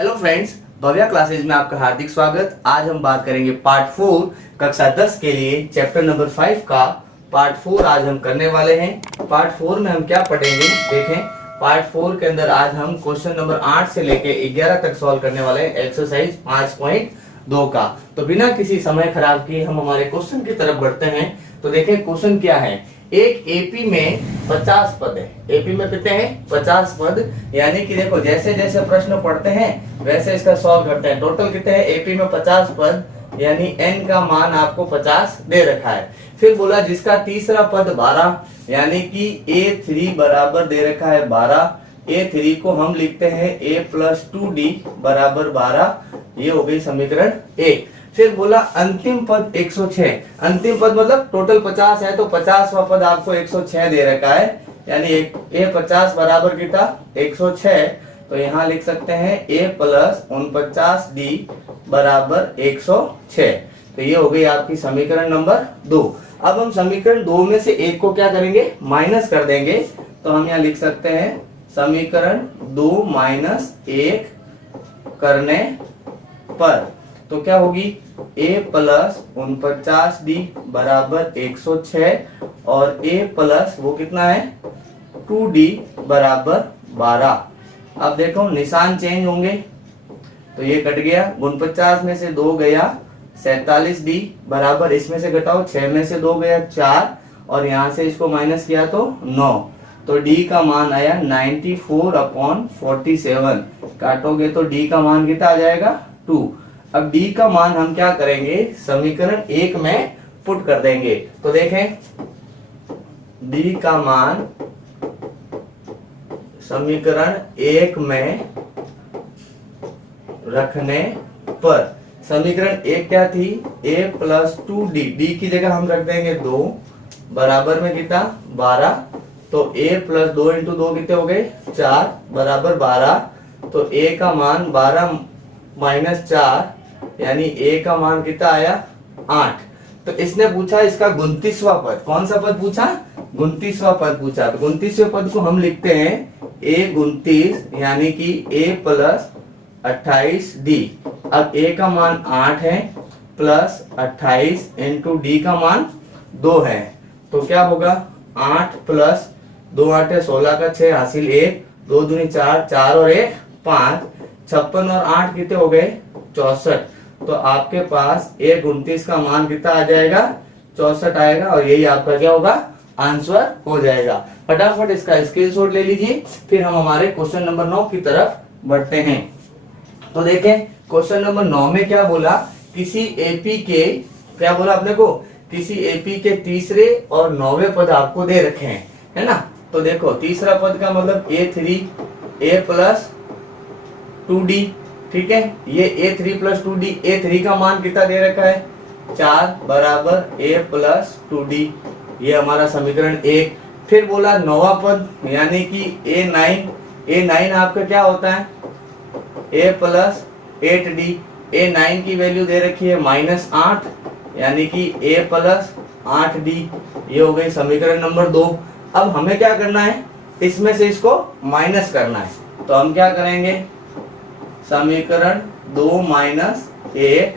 Hello friends, Bhavya classes में आपका हार्दिक स्वागत। आज हम बात करेंगे पार्ट 4 कक्षा 10 के लिए चैप्टर नंबर 5 का पार्ट 4 आज हम करने वाले हैं। पार्ट 4 में हम क्या पढ़ेंगे देखें। पार्ट 4 के अंदर आज हम क्वेश्चन नंबर 8 से लेके 11 तक सॉल्व करने वाले हैं एक्सरसाइज 5.2 का। तो बिना किसी समय खराब किए हम हमारे क्वेश्चन की तरफ बढ़ते हैं। तो देखें क्वेश्चन क्या है। एक एपी में 50 पद है। एपी में कितने हैं? 50 पद। यानी कि देखो जैसे जैसे प्रश्न पढ़ते हैं वैसे इसका सॉल्व करते हैं। टोटल कितने हैं? एपी में 50 पद, यानी n का मान आपको 50 दे रखा है। फिर बोला जिसका तीसरा पद 12, यानी कि a3 बराबर दे रखा है 12। a3 को हम लिखते हैं a + 2d बराबर 12। ये हो गई समीकरण 1। फिर बोला अंतिम पद 106। अंतिम पद मतलब टोटल 50 है तो 50वां पद आपको 106 दे रखा है, यानी a 50 बराबर कितना? 106। तो यहाँ लिख सकते हैं a + 49d बराबर 106। तो ये हो गई आपकी समीकरण नंबर 2। अब हम समीकरण 2 में से एक को क्या करेंगे? माइनस कर देंगे। तो हम यहाँ लिख सकते हैं समीकरण 2 - 1 करने पर तो क्या होगी? a + 49d बराबर 106 और a प्लस वो कितना है? 2d बराबर 12। अब देखो निशान चेंज होंगे तो ये कट गया। 49 में से 2 गया 47d बराबर, इसमें से घटाओ 6 में से 2 गया 4 और यहाँ से इसको माइनस किया तो 9। तो d का मान आया 94/47। काटोगे तो d का मान कितना आ जाएगा? 2। अब d का मान हम क्या करेंगे? समीकरण 1 में पुट कर देंगे। तो देखें d का मान समीकरण 1 में रखने पर समीकरण 1 क्या थी? a + 2d, d की जगह हम रख देंगे 2 बराबर में कितना? 12। तो a + 2 × 2 कितने हो गए? 4 बराबर 12। तो a का मान 12 - 4 यानी a का मान कितना आया? 8। तो इसने पूछा इसका 29वां पद। कौन सा पद पूछा? 29वां पद पूछा। तो 29वें पद को हम लिखते हैं a 29 यानी कि a + 28d। अब a का मान 8 है प्लस 28 × d का मान 2 है। तो क्या होगा? 8 + 2 8 है 16 का 6 हासिल 1, 2 दूनी 4, 4 और 1 5, 56 और 8 कितने हो गए? 64। तो आपके पास a 29 का मान कितना आ जाएगा? 64 आएगा और यही आपका क्या होगा? आंसर हो जाएगा। फटाफट इसका स्क्रीनशॉट ले लीजिए। फिर हम हमारे क्वेश्चन नंबर 9 की तरफ बढ़ते हैं। तो देखें क्वेश्चन नंबर 9 में क्या बोला? किसी एपी के क्या बोला अपने को? किसी एपी के तीसरे और 9वें पद आपको दे रखे हैं, है ना। तो देखो तीसरा पद का मतलब a3 a + 2d, ठीक है। ये a3 + 2d, a3 का मान कितना दे रखा है? 4 बराबर a + 2d। ये हमारा समीकरण 1। फिर बोला 9वां पद यानी कि a9 आपका क्या होता है? a + 8d। a9 की वैल्यू दे रखी है -8 यानी कि a + 8d। ये हो गई समीकरण नंबर 2। अब हमें क्या करना है? इसमें से इसको माइनस करना है। तो हम क्या करेंगे? समीकरण 2 - 1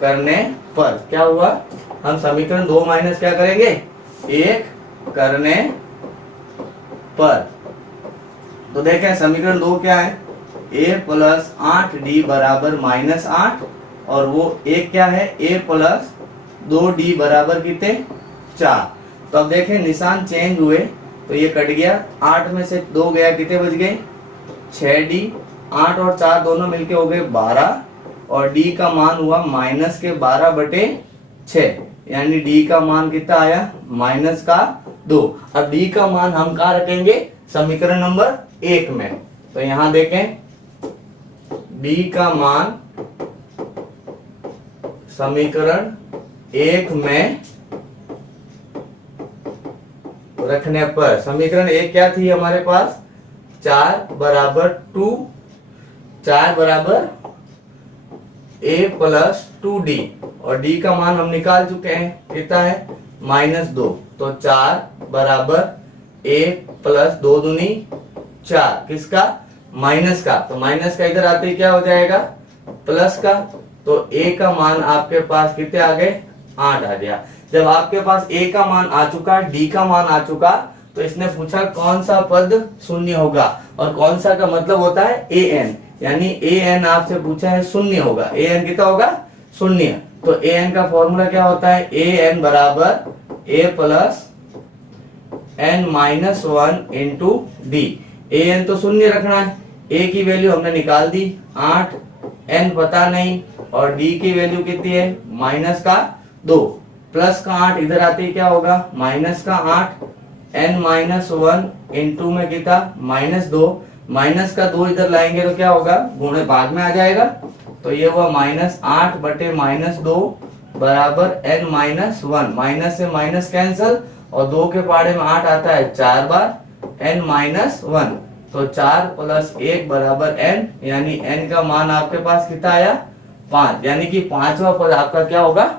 करने पर क्या हुआ? हम समीकरण 2 - क्या करेंगे? 1 करने पर। तो देखें समीकरण 2 क्या है? a + 8d बराबर -8 और वो एक क्या है? a + 2d बराबर कितने? 4। तो अब देखें निशान चेंज हुए तो ये कट गया। 8 में से 2 गया, कितने बच गए? 6d। 8 और 4 दोनों मिलके हो गए 12 और d का मान हुआ -12/6 यानी d का मान कितना आया? -2। अब d का मान हम कहाँ रखेंगे? समीकरण नंबर 1 में। तो यहां देखें d का मान समीकरण 1 में रखने पर समीकरण 1 क्या थी हमारे पास? 4 बराबर 2, 4 बराबर a + 2d और d का मान हम निकाल चुके हैं, कितना है? -2। तो 4 बराबर a + 2 दूनी 4 किसका? माइनस का, तो माइनस का इधर आते ही क्या हो जाएगा प्लस का, तो a का मान आपके पास कितने आ गए 8 आ गया। जब आपके पास a का मान आ चुका, d का मान आ चुका, तो इसने पूछा कौन सा पद शून्य होगा, और कौन सा का मतलब होता है an, यानी an आपसे पूछा है शून्य होगा, an कितना होगा शून्य। तो an का फॉर्मूला क्या होता है, an बराबर a plus n minus 1 into D. an तो शून्य रखना है, a की वैल्यू हमने निकाल दी 8, n पता नहीं, और d की वैल्यू कितनी है माइनस का 2, प्लस का 8 इधर आते ही क्या होगा माइनस का 8, n माइनस 1 इंटू में कितना माइनस 2, माइनस का 2 इधर लाएंगे तो क्या होगा गुणे भाग में आ जाएगा, तो ये हुआ माइनस 8 बटे माइनस 2 बराबर n माइनस 1, माइनस से माइनस कैंसल, और 2 के पाड़े में 8 आता है 4 बार, n माइनस 1, तो 4 प्लस 1 बराबर n, यानी n का मान आपके पास कितना आया 5, यानी कि पांचवा पद आपका क्या होगा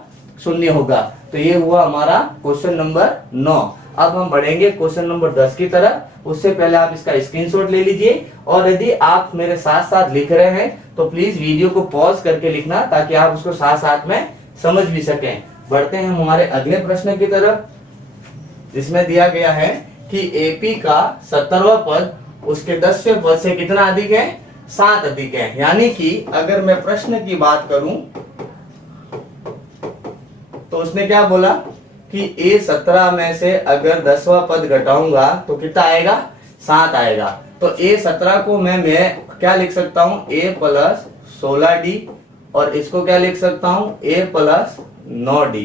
शून्य होगा। तो ये हुआ हमारा क्वेश्चन नंबर 9। अब हम बढ़ेंगे क्वेश्चन नंबर 10 की तरफ। उससे पहले आप इसका स्क्रीनशॉट ले लीजिए, और यदि आप मेरे साथ साथ लिख रहे हैं तो प्लीज वीडियो को पॉज करके लिखना, ताकि आप उसको साथ साथ में समझ भी सकें। बढ़ते हैं हमारे अगले प्रश्न की तरफ, जिसमें दिया गया है कि एपी का 70वां पद उसके 10वें पद से कितना अधिक है 7 अधिक है। यानी कि अगर मैं प्रश्न की बात करूं तो उसने क्या बोला कि A17 में से अगर 10वां पद घटाऊंगा तो कितना आएगा 7 आएगा। तो A17 को मैं क्या लिख सकता हूं A प्लस 16D, और इसको क्या लिख सकता हूं A प्लस 9D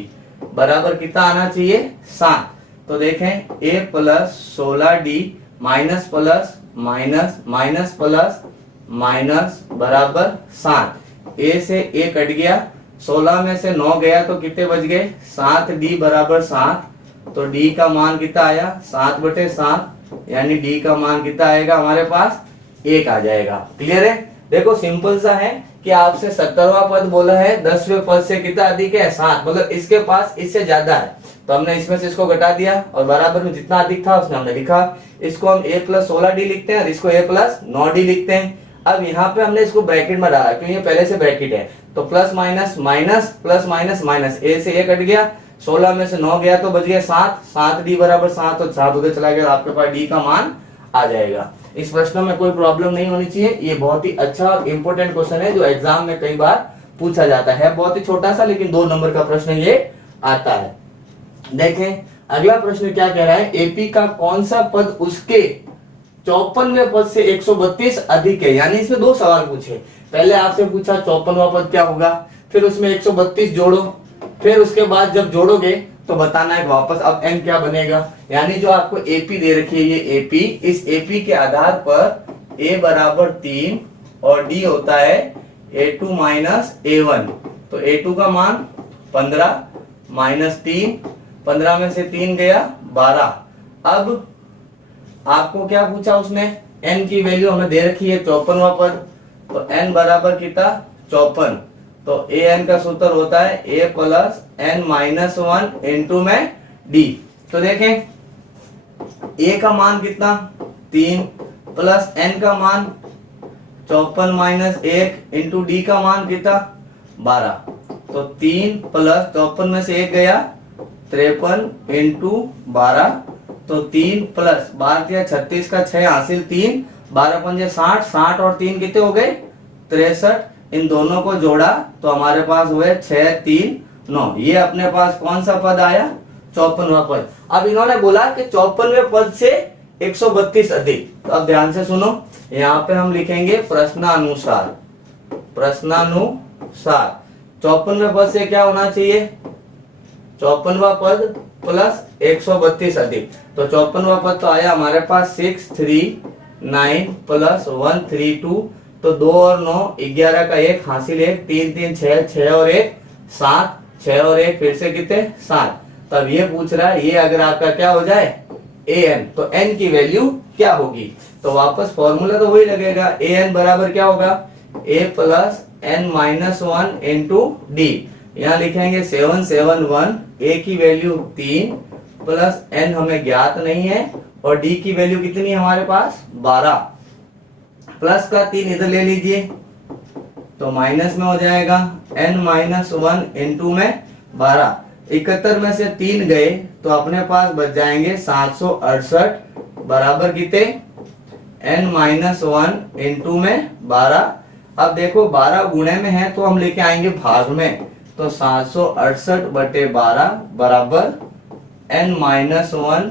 बराबर कितना आना चाहिए 7। तो देखें A plus 16D minus plus minus minus plus minus बराबर 7। A से A कट गया, 16 में से 9 गया तो कितने बच गए 7D बराबर 7। तो D का मान कितना आया 7 बटे 7, यानी D का मान कितना आएगा हमारे पास 1 आ जाएगा। क्लियर है। देखो सिंपल सा है कि आपसे 70वां पद बोला है, 10वें पद से कितना अधिक है 7, मतलब इसके पास इससे ज्यादा है, तो हमने इसमें से इसको घटा दिया, और बराबर में जितना अधिक था उसने हमने लिखा। इसको हम A प्लस 16D लिखते हैं और इसको A प्लस 9D लिखते हैं। अब यहाँ पे हमने इसको ब्रैकेट में डाला क्योंकि ये पहले से ब्रैकेट है, तो plus minus minus plus minus minus, A से A कट गया, 16 में से 9 गया तो बच गया 7, 7D बराबर 7, तो 7 उधर चला गया, आपके पास D का मान आ जाएगा। इस प्रश्न में कोई प्रॉब्लम नहीं होनी चाहिए। ये बहुत ही अच्छा और इंपॉर्टेंट क्वेश्चन है जो एग्जाम में कई बार पूछा जाता है। बहुत ही छोटा सा लेकिन 2 नंबर का प्रश्न ये आता है। देखें अगला प्रश्न क्या कह रहा है, एपी का कौन सा पद उसके 54वें पद से 132 अधिक है। यानी इसमें 2 सवाल पूछे, पहले आपसे पूछा 54वां पद क्या होगा, फिर उसमें 132 जोड़ो, फिर उसके बाद जब जोड़ोगे तो बताना है वापस अब n क्या बनेगा। यानी जो आपको एपी दे रखी है ये एपी, इस एपी के आधार पर a बराबर 3 और d होता है a2 माइनस a1। तो a2 का मान 15 माइनस 3, 15 में से 3 गया 12। अब आपको क्या पूछा उसने, n की वैल्यू हमें दे रखी है 54वां पद, तो n बराबर कितना 54। तो an का सूत्र होता है a plus n minus 1 into में d। तो देखें a का मान कितना 3 प्लस n का मान 54 माइनस 1 इंटू d का मान कितना 12। तो 3 प्लस 54 में से 1 गया 53 इंटू 12, तो 3 प्लस 12 36 का 6 हासिल 3, 12 पंजे 60, 60 और 3 कितने हो गए 63। इन दोनों को जोड़ा तो हमारे पास हुए 6 3 9। ये अपने पास कौन सा पद आया 54वां पद। अब इन्होंने बोला कि 54वें पद से 132 अधिक, तो अब ध्यान से सुनो, यहाँ पे हम लिखेंगे प्रश्नानुसार, प्रश्नानुसार 54वें पद से क्या होना चाहिए 54वां पद प्लस 132 अधिक। तो 54वां पद तो आया हमारे पास 6 3 9 प्लस 1 3 2, तो 2 और 9 11 का 1 हासिल 1, 3 3 6, 6 और 1 7, 6 और 1 फिर से कितने 7। तब ये पूछ रहा है ये अगर आपका क्या हो जाए an, तो n की वैल्यू क्या होगी। तो वापस फॉर्मूला तो वही लगेगा, an बराबर क्या होगा a plus n minus 1 into D. यहाँ लिखेंगे 7 7 1, a की वैल्यू 3 प्लस n हमें ज्ञात नहीं है, और d की वैल्यू कितनी है हमारे पास 12। प्लस का 3 इधर ले लीजिए तो माइनस में हो जाएगा n-1 इंटू में 12। 71 में से 3 गए तो अपने पास बच जाएंगे 768 बराबर कितने n-1 इंटू में 12। अब देखो 12 गुणे में है तो हम लेके आएंगे भाग में, तो 768 बटे 12 बराबर n-1।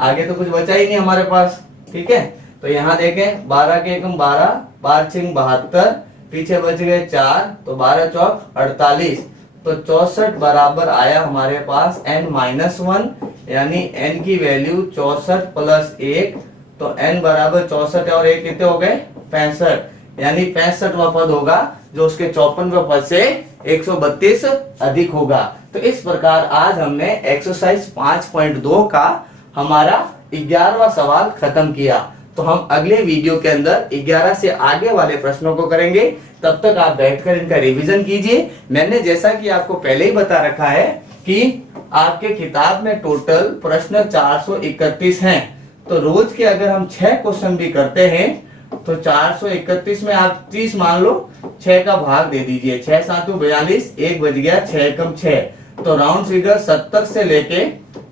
आगे तो कुछ बचा ही नहीं हमारे पास, ठीक है। तो यहाँ देखें 12 के एकम 12, 5 6 72, पीछे बच गए 4, तो 12 चौक 48, तो 64 बराबर आया हमारे पास n-1, यानी n की वैल्यू 64 प्लस 1, तो n बराबर 64 और 1 कितने हो गए 65, यानी 65वां पद होगा जो उसके 54वें पद से 132 अधिक होगा। तो इस प्रकार आज हमने एक्सरसाइज 5.2 का हमारा 11वां सवाल खत्म किया। तो हम अगले वीडियो के अंदर 11 से आगे वाले प्रश्नों को करेंगे। तब तक आप बैठकर इनका रिवीजन कीजिए। मैंने जैसा कि आपको पहले ही बता रखा है कि आपके किताब में टोटल प्रश्न 431 हैं, तो रोज के अगर हम 6 क्वेश्चन भी करते हैं तो 431 में आप 30 मान लो, 6 का भाग दे दीजिए, 6 7 42, 1 बज गया, 6 कम 6, तो राउंड फिगर 70 से लेके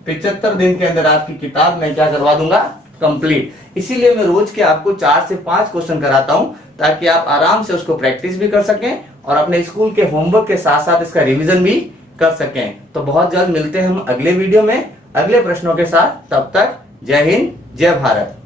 75 दिन के अंदर आपकी किताब में क्या करवा दूंगा कंप्लीट। इसीलिए मैं रोज के आपको 4 से 5 क्वेश्चन कराता हूं ताकि आप आराम से उसको प्रैक्टिस भी कर सकें और अपने स्कूल के होमवर्क के साथ साथ इसका रिवीजन भी कर सकें। तो बहुत जल्द मिलते हैं हम अगले वीडियो में अगले प्रश्नों के साथ। तब तक जय हिंद, जय भारत।